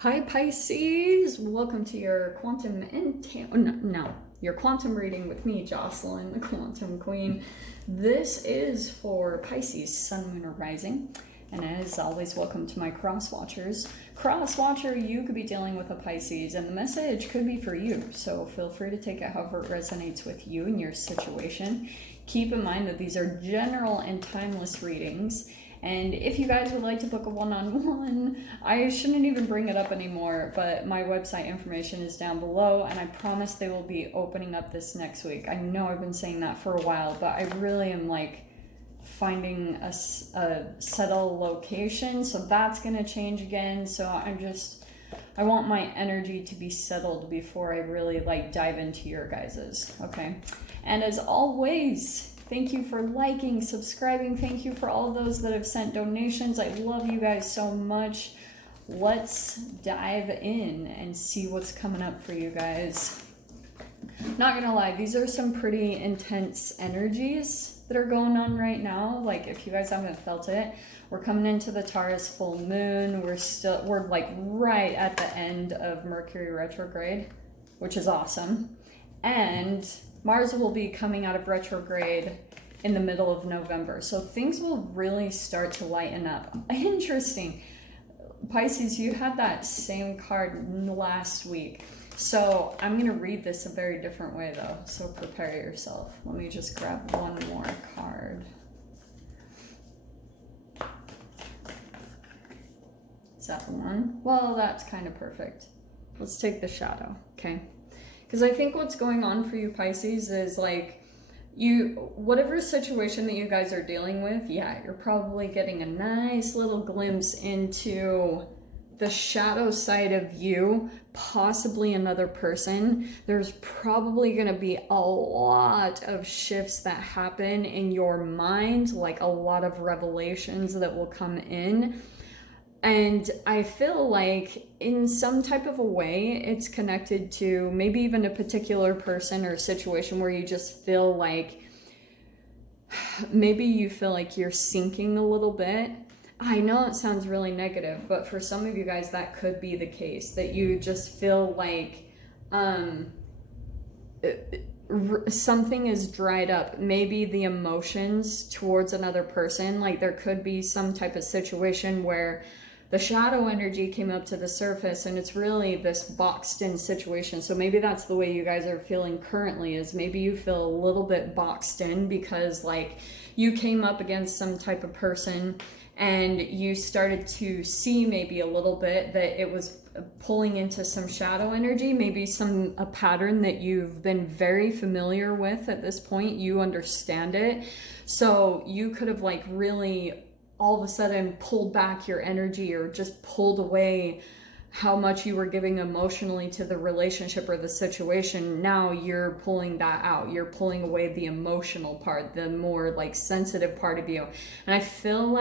Hi Pisces, welcome to your your quantum reading with me, Jocelyn, the Quantum Queen. This is for Pisces, Sun, Moon, or Rising. And as always, welcome to my cross watchers. Cross watcher, you could be dealing with a Pisces, and the message could be for you. So feel free to take it however it resonates with you and your situation. Keep in mind that these are general and timeless readings. And if you guys would like to book a one-on-one, I shouldn't even bring it up anymore, but my website information is down below, and I promise they will be opening up this next week. I know I've been saying that for a while, but I really am finding a settled location, so that's going to change again. So I want my energy to be settled before I really dive into your guys's, okay? And as always, thank you for liking, subscribing. Thank you for all those that have sent donations. I love you guys so much. Let's dive in and see what's coming up for you guys. Not gonna lie, these are some pretty intense energies that are going on right now. If you guys haven't felt it, we're coming into the Taurus full moon. We're right at the end of Mercury retrograde, which is awesome. And Mars will be coming out of retrograde in the middle of November. So things will really start to lighten up. Interesting. Pisces, you had that same card last week. So I'm going to read this a very different way though. So prepare yourself. Let me just grab one more card. Is that the one? Well, that's kind of perfect. Let's take the shadow, okay? Because I think what's going on for you Pisces is whatever situation that you guys are dealing with, yeah, you're probably getting a nice little glimpse into the shadow side of you, possibly another person. There's probably going to be a lot of shifts that happen in your mind, a lot of revelations that will come in. And I feel like in some type of a way, it's connected to maybe even a particular person or situation where you just feel maybe you feel like you're sinking a little bit. I know it sounds really negative, but for some of you guys, that could be the case, that you just feel something is dried up. Maybe the emotions towards another person, there could be some type of situation where the shadow energy came up to the surface and it's really this boxed in situation. So maybe that's the way you guys are feeling currently, is maybe you feel a little bit boxed in because you came up against some type of person and you started to see maybe a little bit that it was pulling into some shadow energy, maybe a pattern that you've been very familiar with at this point. You understand it. So you could have really all of a sudden pulled back your energy or just pulled away how much you were giving emotionally to the relationship or the situation. Now you're pulling that out. You're pulling away the emotional part, the more sensitive part of you. And I feel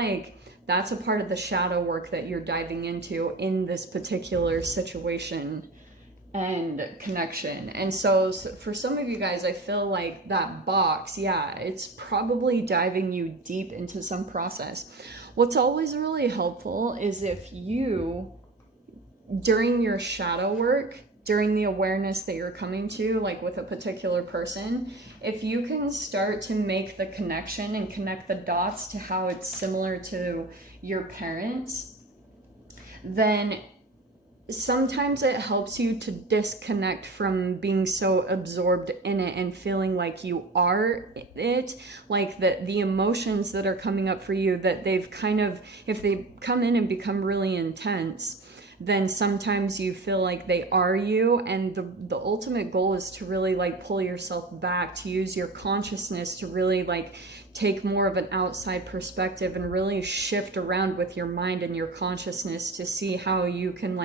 that's a part of the shadow work that you're diving into in this particular situation and connection. And so for some of you guys, I feel that box, yeah, it's probably diving you deep into some process. What's always really helpful is if you, during your shadow work, during the awareness that you're coming to, with a particular person, if you can start to make the connection and connect the dots to how it's similar to your parents, then sometimes it helps you to disconnect from being so absorbed in it and feeling like you are it, the emotions that are coming up for you, that they've if they come in and become really intense, then sometimes you feel like they are you. And the ultimate goal is to really pull yourself back, to use your consciousness to really take more of an outside perspective and really shift around with your mind and your consciousness to see how you can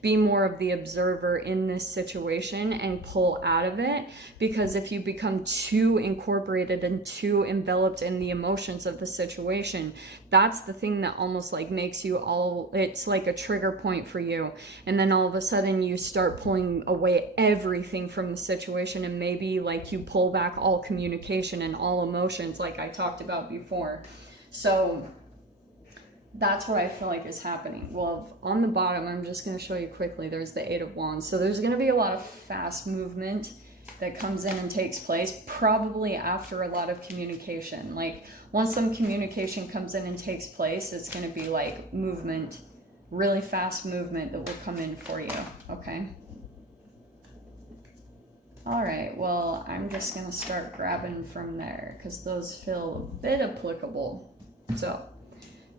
be more of the observer in this situation and pull out of it. Because if you become too incorporated and too enveloped in the emotions of the situation, that's the thing that almost makes you it's a trigger point for you. And then all of a sudden you start pulling away everything from the situation, and maybe you pull back all communication and all emotions, I talked about before. So That's what I feel like is happening. Well, on the bottom, I'm just going to show you quickly. There's the Eight of Wands. So there's going to be a lot of fast movement that comes in and takes place, probably after a lot of communication. Like once some communication comes in and takes place, it's going to be like movement, really fast movement that will come in for you. Okay. All right, well, I'm just going to start grabbing from there because those feel a bit applicable. So,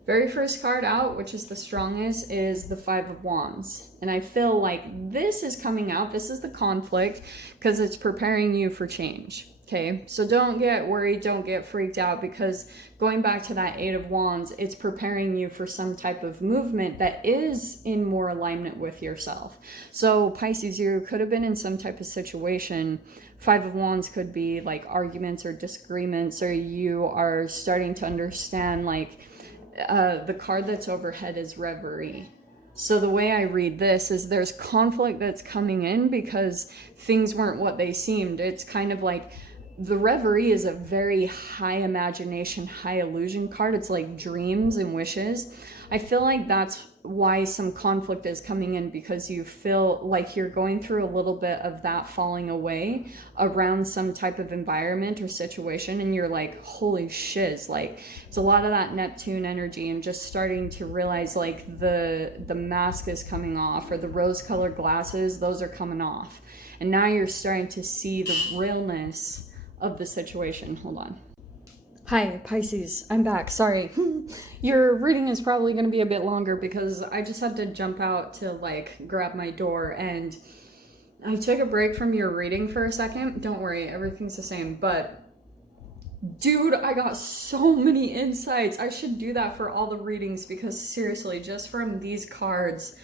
very first card out, which is the strongest, is the Five of Wands. And I feel like this is coming out. This is the conflict because it's preparing you for change. Okay, so don't get worried, don't get freaked out, because going back to that Eight of Wands, it's preparing you for some type of movement that is in more alignment with yourself. So Pisces, you could have been in some type of situation. Five of Wands could be like arguments or disagreements, or you are starting to understand, like the card that's overhead is Reverie. So the way I read this is there's conflict that's coming in because things weren't what they seemed. It's kind of like the Reverie is a very high imagination, high illusion card. It's like dreams and wishes. I feel like that's why some conflict is coming in, because you feel like you're going through a little bit of that falling away around some type of environment or situation, and you're like, holy shiz, like it's a lot of that Neptune energy, and just starting to realize like the mask is coming off, or the rose-colored glasses, those are coming off, and now you're starting to see the realness of the situation. Hold on. Hi, Pisces, I'm back. Sorry. Your reading is probably going to be a bit longer because I just had to jump out to like grab my door, and I took a break from your reading for a second. Don't worry, everything's the same. But dude, I got so many insights. I should do that for all the readings, because seriously, just from these cards,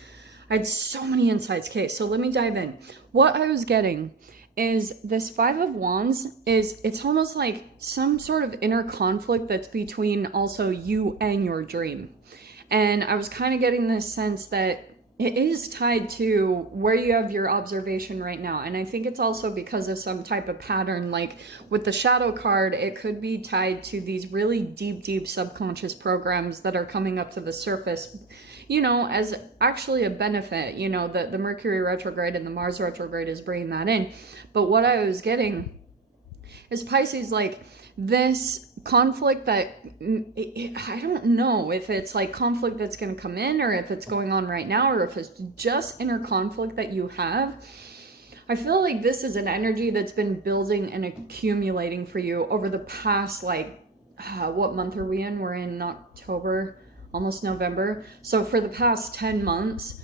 I had so many insights. Okay, so let me dive in. What I was getting is this Five of Wands it's almost like some sort of inner conflict that's between also you and your dream. And I was kind of getting this sense that it is tied to where you have your observation right now. And I think it's also because of some type of pattern, like with the shadow card, it could be tied to these really deep subconscious programs that are coming up to the surface, you know, as actually a benefit. You know, the Mercury retrograde and the Mars retrograde is bringing that in. But what I was getting is Pisces, like this conflict that I don't know if it's like conflict that's going to come in, or if it's going on right now, or if it's just inner conflict that you have. I feel like this is an energy that's been building and accumulating for you over the past, like, what month are we in? We're in October, almost November. So for the past 10 months,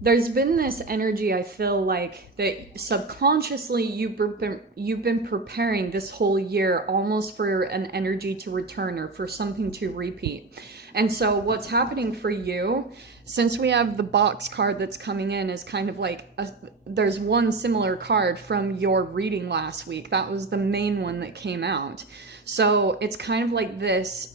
there's been this energy, I feel like, that subconsciously you've been preparing this whole year almost for an energy to return, or for something to repeat. And so what's happening for you, since we have the box card that's coming in, is kind of like there's one similar card from your reading last week. That was the main one that came out. So it's kind of like this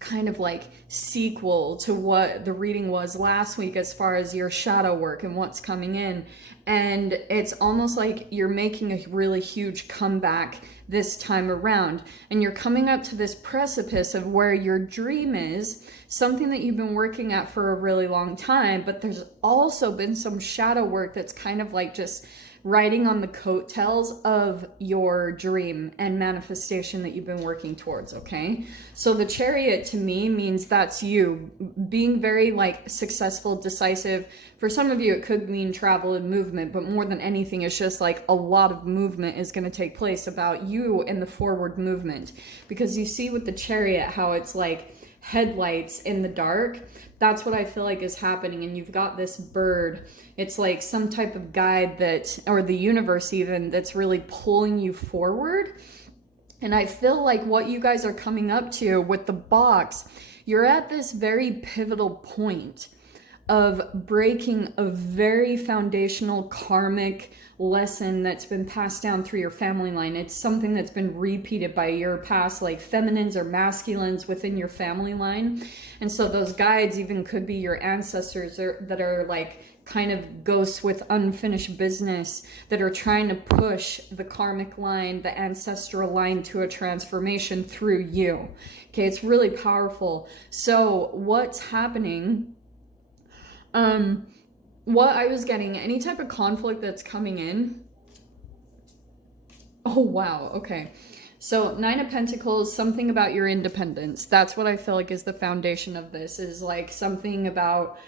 kind of like sequel to what the reading was last week as far as your shadow work and what's coming in. And it's almost like you're making a really huge comeback this time around, and you're coming up to this precipice of where your dream is, something that you've been working at for a really long time. But there's also been some shadow work that's kind of like just riding on the coattails of your dream and manifestation that you've been working towards. Okay, so the Chariot to me means that's you being very like successful, decisive. For some of you it could mean travel and movement, but more than anything it's just like a lot of movement is going to take place about you in the forward movement. Because you see with the Chariot how it's like headlights in the dark. That's what I feel like is happening. And you've got this bird. It's like some type of guide that, or the universe even, that's really pulling you forward. And I feel like what you guys are coming up to with the box, you're at this very pivotal point of breaking a very foundational karmic lesson that's been passed down through your family line. It's something that's been repeated by your past, like feminines or masculines within your family line. And so those guides even could be your ancestors that are like kind of ghosts with unfinished business that are trying to push the karmic line, the ancestral line, to a transformation through you. Okay, it's really powerful. So what's happening, what I was getting, any type of conflict that's coming in. Oh, wow. Okay. So 9 of Pentacles, something about your independence. That's what I feel like is the foundation of this, is like something about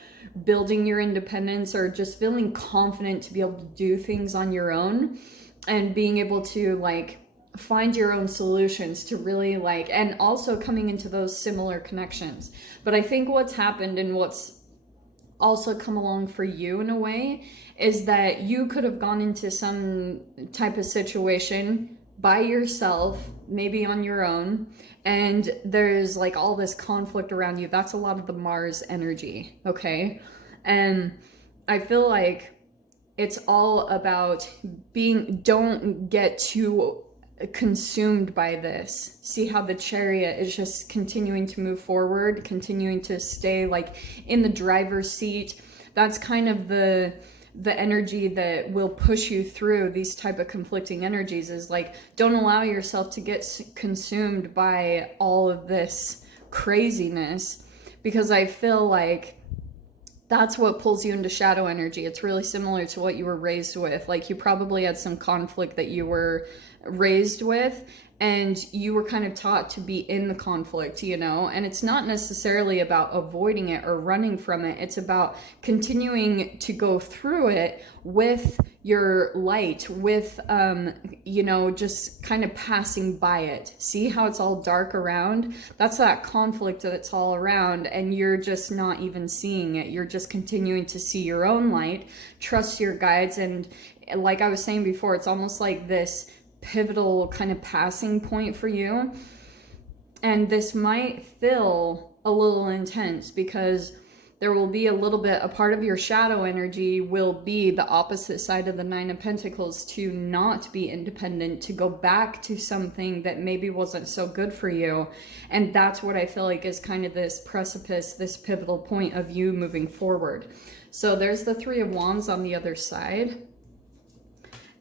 building your independence or just feeling confident to be able to do things on your own and being able to like find your own solutions to really like, and also coming into those similar connections. But I think what's happened and what's also come along for you in a way is that you could have gone into some type of situation by yourself, maybe on your own, and there's like all this conflict around you. That's a lot of the Mars energy, okay? And I feel like it's all about don't get too consumed by this. See how the Chariot is just continuing to move forward, continuing to stay like in the driver's seat. That's kind of the energy that will push you through these type of conflicting energies, is like, don't allow yourself to get consumed by all of this craziness, because I feel like that's what pulls you into shadow energy. It's really similar to what you were raised with. Like you probably had some conflict that you were raised with, and you were kind of taught to be in the conflict, you know, and it's not necessarily about avoiding it or running from it. It's about continuing to go through it with your light, with, you know, just kind of passing by it. See how it's all dark around? That's that conflict that's all around, and you're just not even seeing it. You're just continuing to see your own light, trust your guides. And like I was saying before, it's almost like this pivotal kind of passing point for you. And this might feel a little intense because there will be a part of your shadow energy will be the opposite side of the 9 of Pentacles, to not be independent, to go back to something that maybe wasn't so good for you. And that's what I feel like is kind of this precipice, this pivotal point of you moving forward. So there's the 3 of Wands on the other side.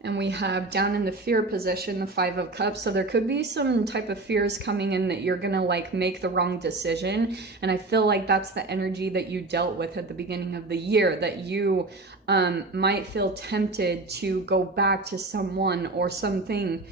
And we have down in the fear position, the 5 of Cups. So there could be some type of fears coming in that you're going to like make the wrong decision. And I feel like that's the energy that you dealt with at the beginning of the year, that you might feel tempted to go back to someone or something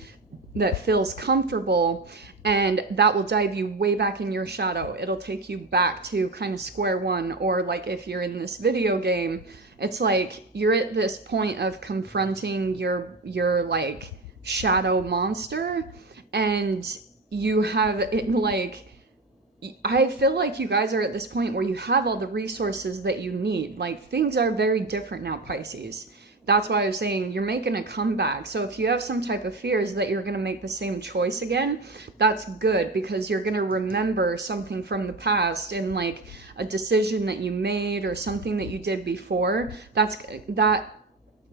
that feels comfortable, and that will dive you way back in your shadow. It'll take you back to kind of square one. Or like if you're in this video game, it's like you're at this point of confronting your like shadow monster, and you have it like, I feel like you guys are at this point where you have all the resources that you need. Like things are very different now, Pisces. That's why I was saying you're making a comeback. So if you have some type of fears that you're going to make the same choice again, that's good, because you're going to remember something from the past, and like a decision that you made or something that you did before. That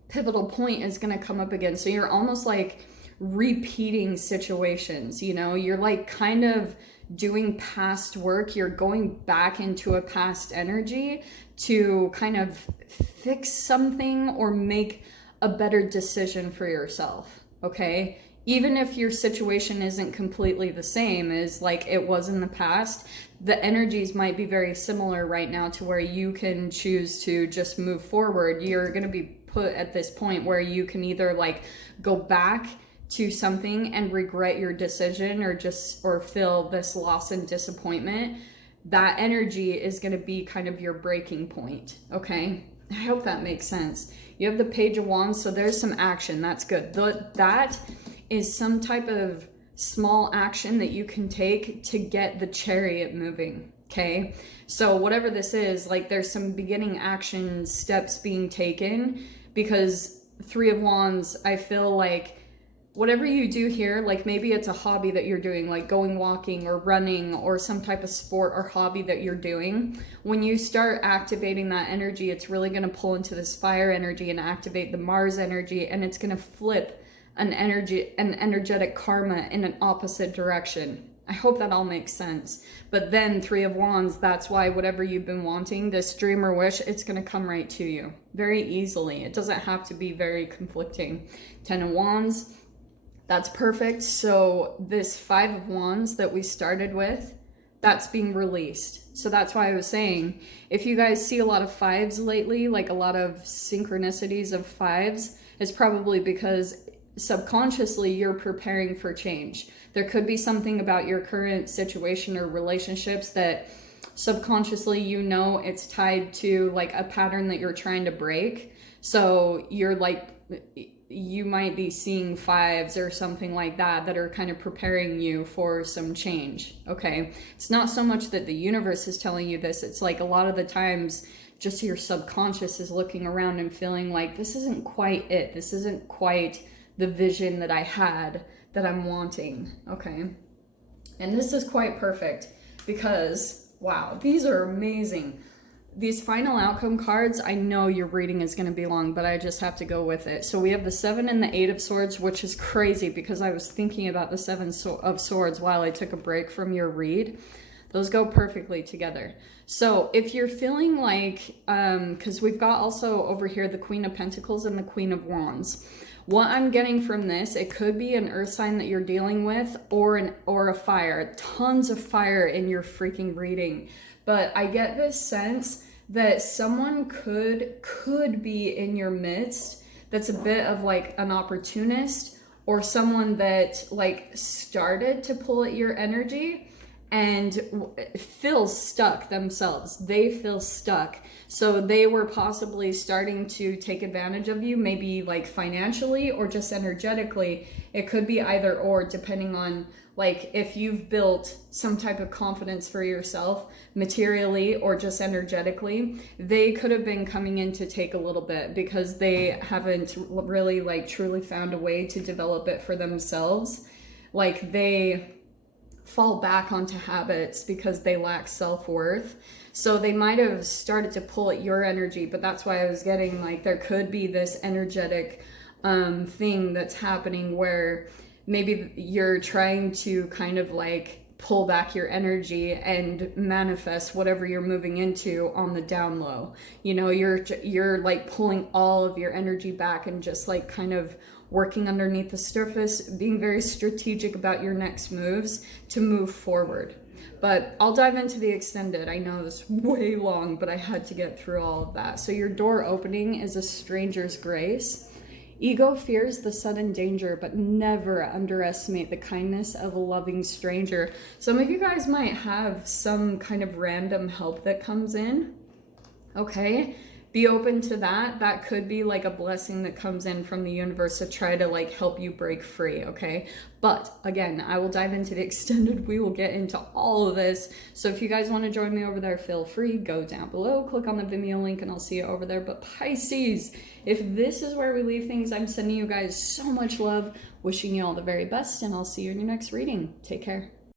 pivotal point is going to come up again. So you're almost like repeating situations, you know, you're like kind of doing past work. You're going back into a past energy to kind of fix something or make a better decision for yourself, okay? Even if your situation isn't completely the same as like it was in the past, the energies might be very similar right now to where you can choose to just move forward. You're going to be put at this point where you can either like go back to something and regret your decision, or feel this loss and disappointment. That energy is going to be kind of your breaking point, okay? I hope that makes sense. You have the Page of Wands, so there's some action. That's good. That is some type of small action that you can take to get the Chariot moving, okay? So whatever this is, like there's some beginning action steps being taken, because 3 of Wands, I feel like whatever you do here, like maybe it's a hobby that you're doing, like going walking or running or some type of sport or hobby that you're doing. When you start activating that energy, it's really going to pull into this fire energy and activate the Mars energy, and it's going to flip an energetic karma in an opposite direction. I hope that all makes sense. But then Three of Wands, that's why whatever you've been wanting, this dream or wish, it's going to come right to you very easily. It doesn't have to be very conflicting. 10 of Wands, that's perfect. So this 5 of Wands that we started with, that's being released. So that's why I was saying, if you guys see a lot of 5s lately, like a lot of synchronicities of 5s, it's probably because subconsciously you're preparing for change. There could be something about your current situation or relationships that subconsciously you know it's tied to like a pattern that you're trying to break. So you're like, you might be seeing 5s or something like that that are kind of preparing you for some change. Okay, it's not so much that the universe is telling you this, it's like a lot of the times just your subconscious is looking around and feeling like this isn't quite it, this isn't quite the vision that I had that I'm wanting. Okay, and this is quite perfect because wow, these are amazing. These final outcome cards, I know your reading is going to be long, but I just have to go with it. So we have the 7 and the 8 of Swords, which is crazy because I was thinking about the 7 of Swords while I took a break from your read. Those go perfectly together. So if you're feeling like, because we've got also over here the Queen of Pentacles and the Queen of Wands. What I'm getting from this, it could be an earth sign that you're dealing with or a fire. Tons of fire in your freaking reading. But I get this sense that someone could be in your midst that's a bit of like an opportunist, or someone that like started to pull at your energy and feels stuck themselves. They feel stuck. So they were possibly starting to take advantage of you, maybe like financially or just energetically. It could be either or, depending on like if you've built some type of confidence for yourself materially or just energetically. They could have been coming in to take a little bit because they haven't really like truly found a way to develop it for themselves. Like they fall back onto habits because they lack self-worth. So they might have started to pull at your energy, but that's why I was getting like there could be this energetic thing that's happening where maybe you're trying to kind of like pull back your energy and manifest whatever you're moving into on the down low. You know, you're like pulling all of your energy back and just like kind of working underneath the surface, being very strategic about your next moves to move forward. But I'll dive into the extended. I know this is way long, but I had to get through all of that. So your door opening is a stranger's grace. Ego fears the sudden danger, but never underestimate the kindness of a loving stranger. Some of you guys might have some kind of random help that comes in. Okay, be open to that. That could be like a blessing that comes in from the universe to try to like help you break free, okay? But again, I will dive into the extended. We will get into all of this. So if you guys want to join me over there, feel free, go down below, click on the Vimeo link and I'll see you over there. But Pisces, if this is where we leave things, I'm sending you guys so much love, wishing you all the very best, and I'll see you in your next reading. Take care.